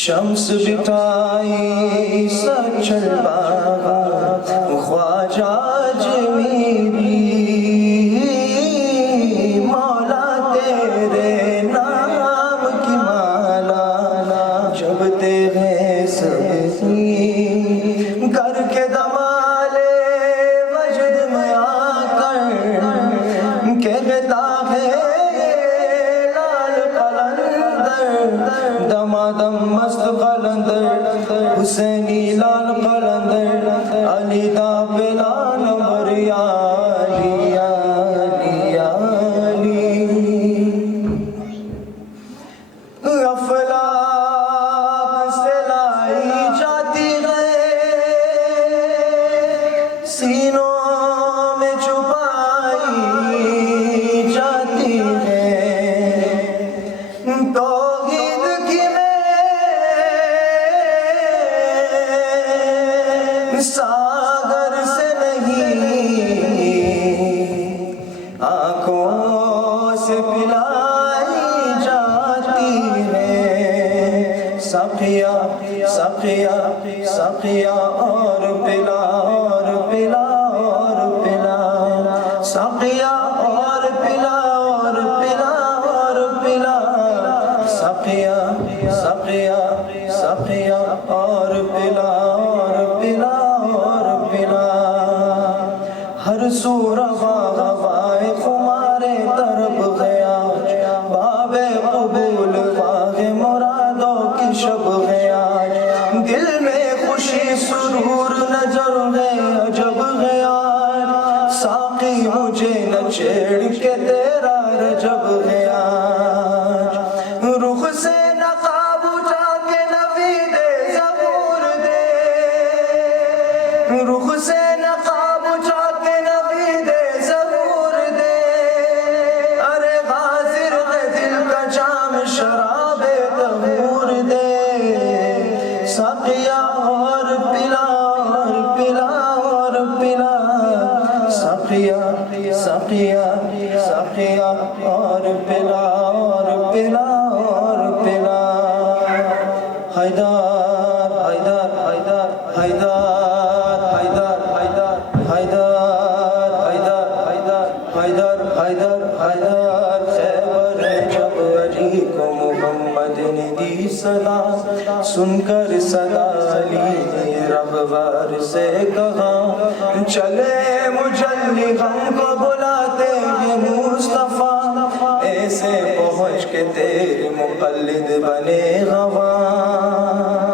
شمس بٹائی سچل بابا خواجہ اجمیری مولا تیرے نام کی مالا جپتے ہیں سبھی کر کے دمالے وجد میں آ کر کہتا ہے لال قلندر دمادم مست قلندر حسینی لال قلندر علی دا بلا نمبر یا علی یا علی یا علی افلاک سے لائی جاتی ہے سینوں میں چھپائی جاتی ہے توحید کی میں ساگر سے نہیں آنکھوں سے پلائی جاتی ہے سقیا سقیا سقیا اور پلا اور پلا اور پلا سقیا اور پلا اور پلا اور پلا سقیا سقیا سقیا اور پلا اور پلا اور پلا ہر سو روا ہوائے خمارے طرف گیا باب قبول باغ مرادوں کی شب گیا دل میں خوشی سرور نظر ہے عجب گیا ساقی مجھے نہ چھیڑ کے تیرا رجب گیا رخ سے نقاب اٹھا کے نوید زبور دے رخ سے نقاب اٹھا کے نوید زبور دے ارے غازر ہے دل کا جام شراب طہور دے سقیا اور پلا اور پلا اور پلا سقیا سقیا سقیا اور پلا اور پلا اور پلا حیدر حیدر حیدر حیدر حیدر حیدر حیدر حیدر حیدر حیدر حیدر خیبر جب علی کو محمد نے دی صدا سن کر صدا علی نے رغبار سے کہا چلے مجلی غم کو بلاتے ہیں مصطفیٰ ایسے پہنچ کے تیرے مقلد بنے گواہ